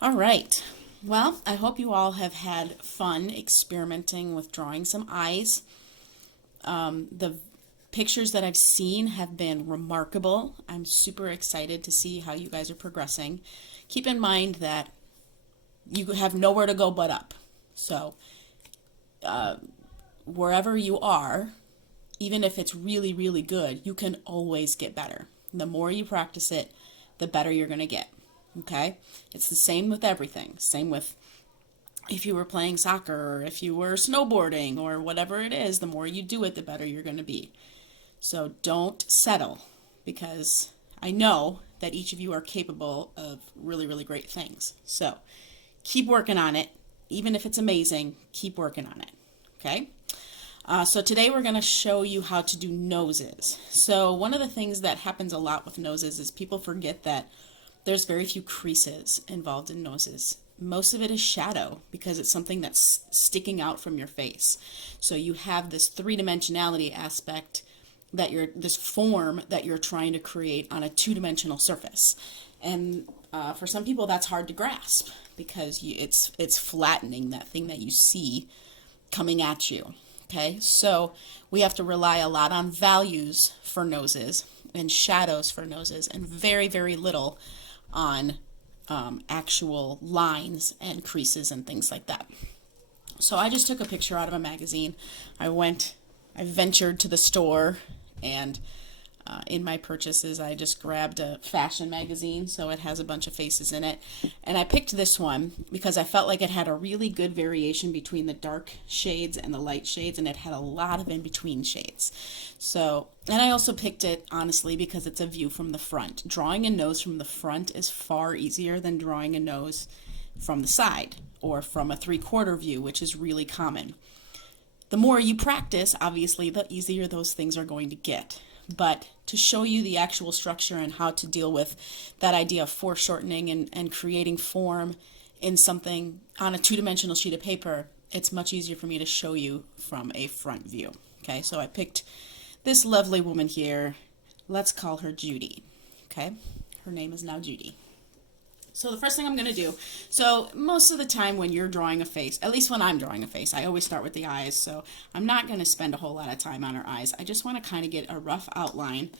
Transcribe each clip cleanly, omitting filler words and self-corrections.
All right. Well, I hope you all have had fun experimenting with drawing some eyes. The pictures that I've seen have been remarkable. I'm super excited to see how you guys are progressing. Keep in mind that you have nowhere to go but up. So, wherever you are, even if it's really, really good, you can always get better. The more you practice it, the better you're going to get. Okay? It's the same with everything. Same with if you were playing soccer or if you were snowboarding or whatever it is, the more you do it, the better you're going to be. So don't settle because I know that each of you are capable of really, really great things. So keep working on it. Even if it's amazing, keep working on it. Okay? So today we're going to show you how to do noses. So one of the things that happens a lot with noses is people forget that there's very few creases involved in noses. Most of it is shadow because it's something that's sticking out from your face. So you have this three-dimensionality aspect that this form that you're trying to create on a two-dimensional surface. And for some people that's hard to grasp because it's flattening that thing that you see coming at you. Okay, so we have to rely a lot on values for noses and shadows for noses and very, very little on actual lines and creases and things like that. So I just took a picture out of a magazine. I ventured to the store and in my purchases I just grabbed a fashion magazine, so it has a bunch of faces in it. And I picked this one because I felt like it had a really good variation between the dark shades and the light shades, and it had a lot of in-between shades. So, and I also picked it, honestly, because it's a view from the front. Drawing a nose from the front is far easier than drawing a nose from the side or from a three-quarter view, which is really common. The more you practice, obviously, the easier those things are going to get. But to show you the actual structure and how to deal with that idea of foreshortening and creating form in something on a two-dimensional sheet of paper, it's much easier for me to show you from a front view. Okay, so I picked this lovely woman here. Let's call her Judy. Okay, her name is now Judy. So the first thing I'm going to do, so most of the time when you're drawing a face, at least when I'm drawing a face, I always start with the eyes, so I'm not going to spend a whole lot of time on her eyes. I just want to kind of get a rough outline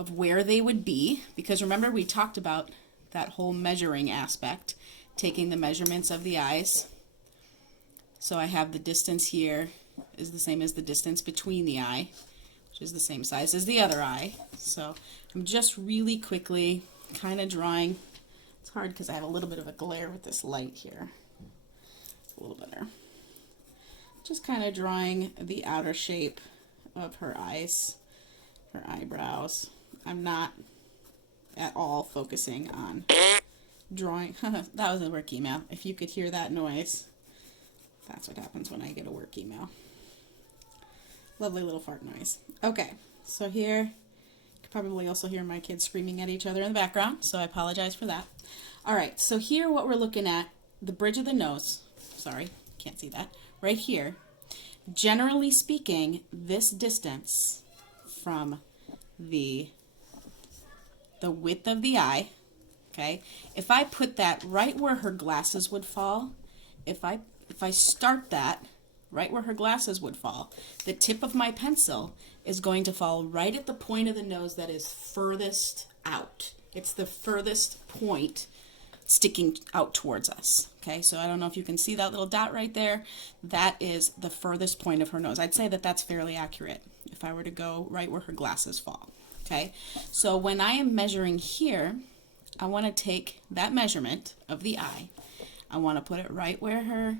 of where they would be, because remember we talked about that whole measuring aspect, taking the measurements of the eyes. So I have the distance here is the same as the distance between the eye, which is the same size as the other eye. So I'm just really quickly kind of drawing. It's hard because I have a little bit of a glare with this light here. It's a little better. Just kind of drawing the outer shape of her eyes, her eyebrows. I'm not at all focusing on drawing. That was a work email. If you could hear that noise, that's what happens when I get a work email. Lovely little fart noise. Okay, so here, you could probably also hear my kids screaming at each other in the background, so I apologize for that. All right, so here what we're looking at, the bridge of the nose, sorry, can't see that, right here. Generally speaking, this distance from the width of the eye, okay, if I put that right where her glasses would fall, if I start that right where her glasses would fall, the tip of my pencil is going to fall right at the point of the nose that is furthest out. It's the furthest point sticking out towards us. Okay, so I don't know if you can see that little dot right there. That is the furthest point of her nose. I'd say that that's fairly accurate if I were to go right where her glasses fall. Okay, so when I am measuring here, I want to take that measurement of the eye. I want to put it right where her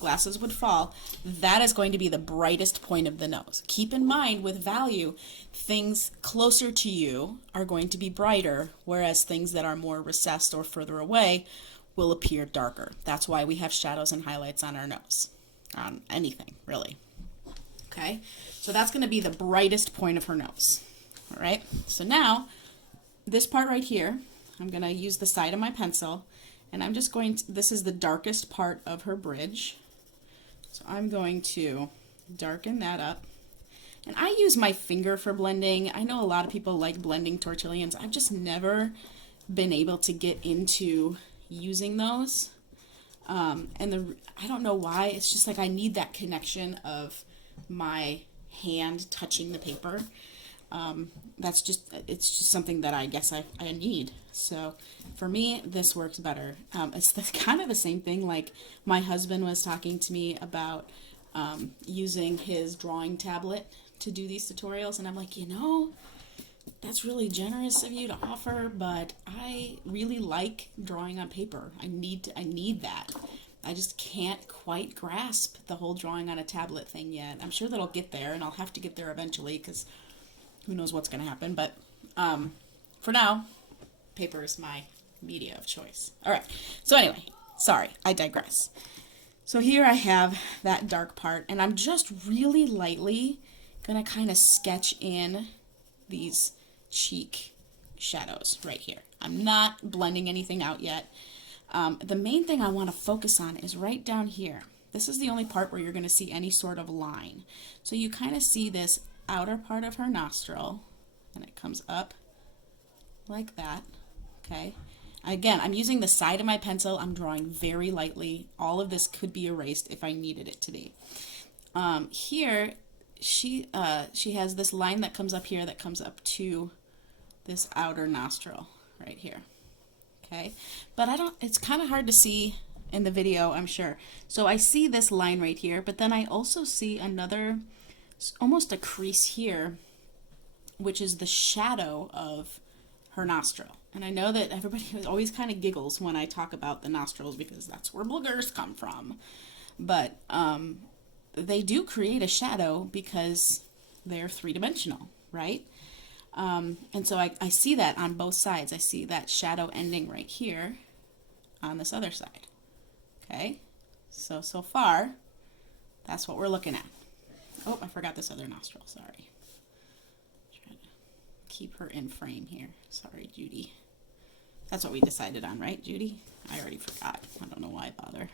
glasses would fall. That is going to be the brightest point of the nose. Keep in mind with value, things closer to you are going to be brighter, whereas things that are more recessed or further away will appear darker. That's why we have shadows and highlights on our nose, on anything really. Okay, so that's going to be the brightest point of her nose. All right, so now this part right here, I'm going to use the side of my pencil, and I'm just going to, this is the darkest part of her bridge, so I'm going to darken that up. And I use my finger for blending. I know a lot of people like blending tortillons. I've just never been able to get into using those. I don't know why, it's just like I need that connection of my hand touching the paper. It's just something that I guess I need. So for me, this works better. It's kind of the same thing, like my husband was talking to me about using his drawing tablet to do these tutorials, and I'm like, that's really generous of you to offer, but I really like drawing on paper. I need that. I just can't quite grasp the whole drawing on a tablet thing yet. I'm sure that I'll get there, and I'll have to get there eventually, because who knows what's going to happen. But for now, paper is my media of choice. All right. So anyway, sorry, I digress. So here I have that dark part, and I'm just really lightly going to kind of sketch in these cheek shadows right here. I'm not blending anything out yet. The main thing I want to focus on is right down here. This is the only part where you're going to see any sort of line. So you kind of see this outer part of her nostril, and it comes up like that. Okay. Again, I'm using the side of my pencil. I'm drawing very lightly. All of this could be erased if I needed it to be. Here, she has this line that comes up here that comes up to this outer nostril right here. Okay, but it's kind of hard to see in the video, I'm sure. So I see this line right here, but then I also see another, almost a crease here, which is the shadow of her nostril. And I know that everybody always kind of giggles when I talk about the nostrils because that's where boogers come from. But they do create a shadow because they're three-dimensional, right? And so I see that on both sides. I see that shadow ending right here on this other side. Okay, so far, that's what we're looking at. Oh, I forgot this other nostril, sorry. Try to keep her in frame here. Sorry, Judy. That's what we decided on, right, Judy? I already forgot. I don't know why I bother.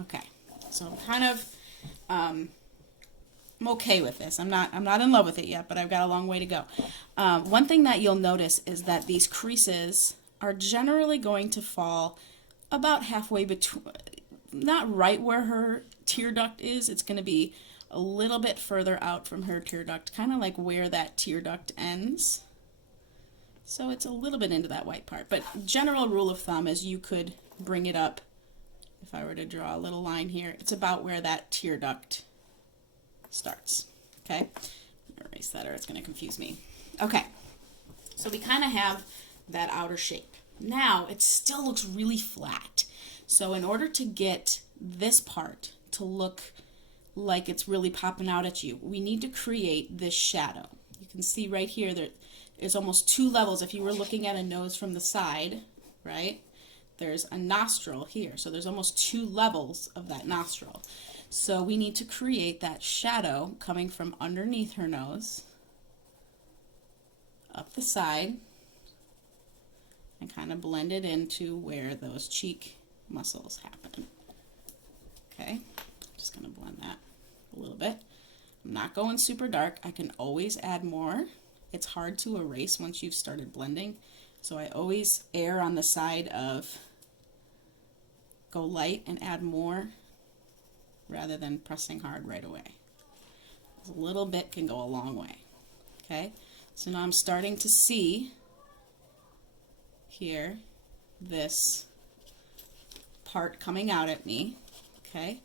Okay, so I'm kind of, I'm okay with this. I'm not in love with it yet, but I've got a long way to go. One thing that you'll notice is that these creases are generally going to fall about halfway between, not right where her tear duct is. It's going to be a little bit further out from her tear duct, kind of like where that tear duct ends. So it's a little bit into that white part. But general rule of thumb is you could bring it up. If I were to draw a little line here, it's about where that tear duct starts. Okay, erase that or it's going to confuse me. Okay, so we kind of have that outer shape. Now it still looks really flat. So in order to get this part to look like it's really popping out at you, we need to create this shadow. You can see right here that there's almost two levels. If you were looking at a nose from the side, right, there's a nostril here. So there's almost two levels of that nostril. So we need to create that shadow coming from underneath her nose, up the side, and kind of blend it into where those cheek muscles happen. Okay, just going to blend that a little bit. I'm not going super dark. I can always add more. It's hard to erase once you've started blending, so I always err on the side of go light and add more rather than pressing hard right away. A little bit can go a long way. Okay, so now I'm starting to see here this part coming out at me. Okay,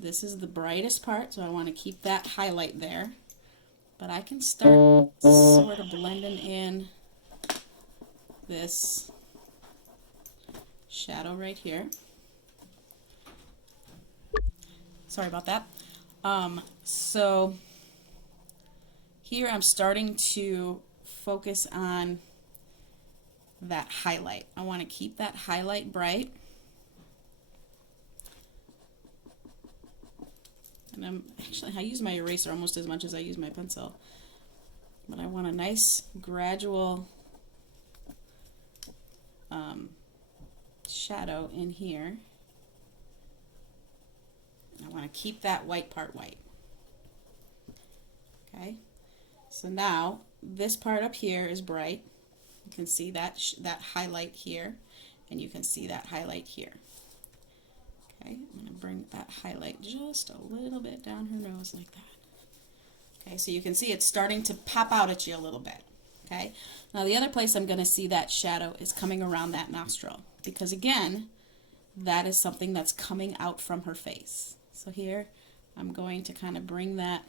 this is the brightest part, so I want to keep that highlight there. But I can start sort of blending in this shadow right here. Sorry about that. So here I'm starting to focus on that highlight. I want to keep that highlight bright. And I use my eraser almost as much as I use my pencil. But I want a nice gradual shadow in here. I want to keep that white part white. Okay, so now this part up here is bright. You can see that that highlight here, and you can see that highlight here. Okay, I'm going to bring that highlight just a little bit down her nose like that. Okay, so you can see it's starting to pop out at you a little bit. Okay, now the other place I'm going to see that shadow is coming around that nostril, because again, that is something that's coming out from her face. So here, I'm going to kind of bring that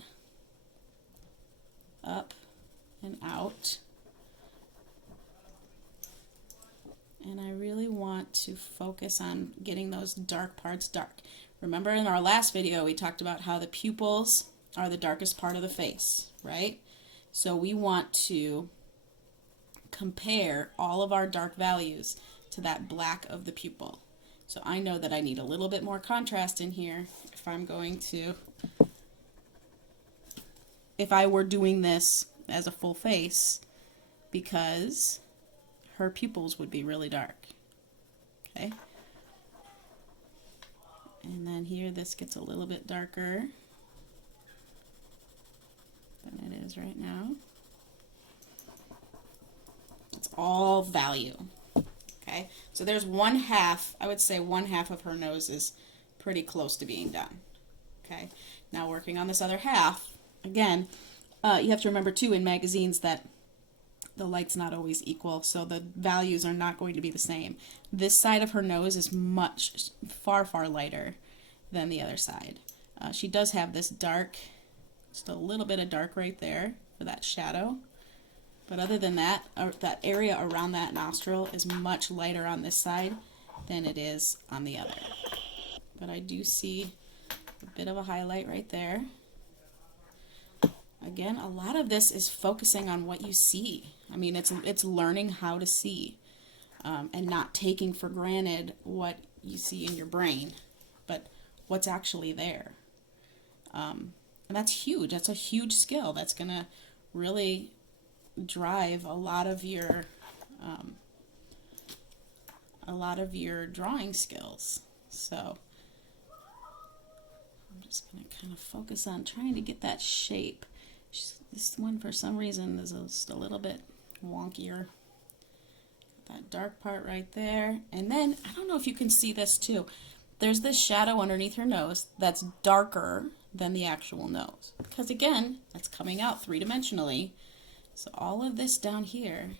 up and out. And I really want to focus on getting those dark parts dark. Remember in our last video we talked about how the pupils are the darkest part of the face, right? So we want to compare all of our dark values to that black of the pupil. So I know that I need a little bit more contrast in here if I'm going to, if I were doing this as a full face, because her pupils would be really dark. Okay. And then here this gets a little bit darker than it is right now. It's all value. Okay. So there's one half, I would say one half of her nose is pretty close to being done. Okay. Now working on this other half, again, you have to remember too in magazines that the light's not always equal, so the values are not going to be the same. This side of her nose is much, far lighter than the other side. She does have this dark, just a little bit of dark right there for that shadow. But other than that, that area around that nostril is much lighter on this side than it is on the other. But I do see a bit of a highlight right there. Again, a lot of this is focusing on what you see. I mean, it's learning how to see, and not taking for granted what you see in your brain, but what's actually there. And that's huge. That's a huge skill. That's going to really drive a lot of your drawing skills. So I'm just going to kind of focus on trying to get that shape. This one, for some reason, is just a little bit wonkier. That dark part right there. And then, I don't know if you can see this too. There's this shadow underneath her nose that's darker than the actual nose. Because again, that's coming out three-dimensionally. So all of this down here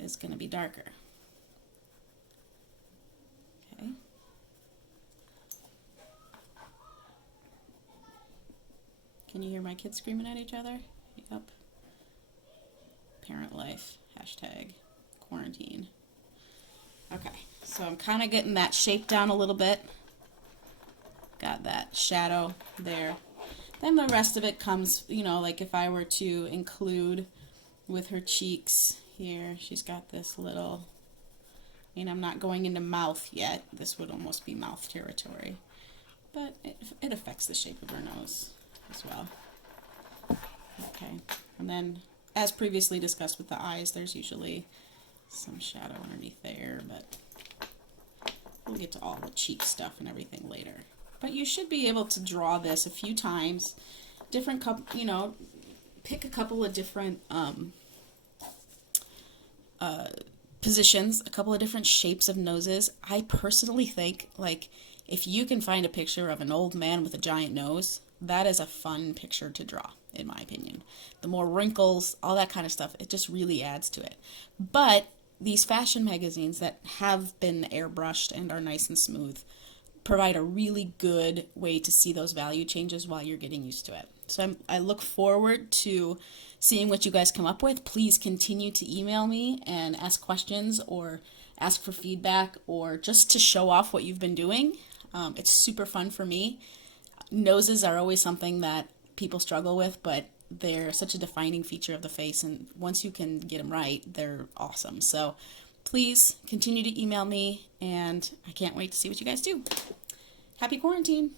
is going to be darker. Okay. Can you hear my kids screaming at each other? Yep. Parent life. Hashtag quarantine. Okay, so I'm kind of getting that shape down a little bit. Got that shadow there. Then the rest of it comes, you know, like if I were to include with her cheeks here, she's got this little, I'm not going into mouth yet. This would almost be mouth territory. But it affects the shape of her nose as well. Okay, and then as previously discussed with the eyes, there's usually some shadow underneath there, but we'll get to all the cheek stuff and everything later. But you should be able to draw this a few times, different pick a couple of different positions, a couple of different shapes of noses. I personally think, like, if you can find a picture of an old man with a giant nose, that is a fun picture to draw, in my opinion. The more wrinkles, all that kind of stuff, it just really adds to it. But these fashion magazines that have been airbrushed and are nice and smooth provide a really good way to see those value changes while you're getting used to it. So I look forward to seeing what you guys come up with. Please continue to email me and ask questions or ask for feedback or just to show off what you've been doing. It's super fun for me. Noses are always something that people struggle with, but they're such a defining feature of the face, and once you can get them right, they're awesome. So please continue to email me, and I can't wait to see what you guys do. Happy quarantine!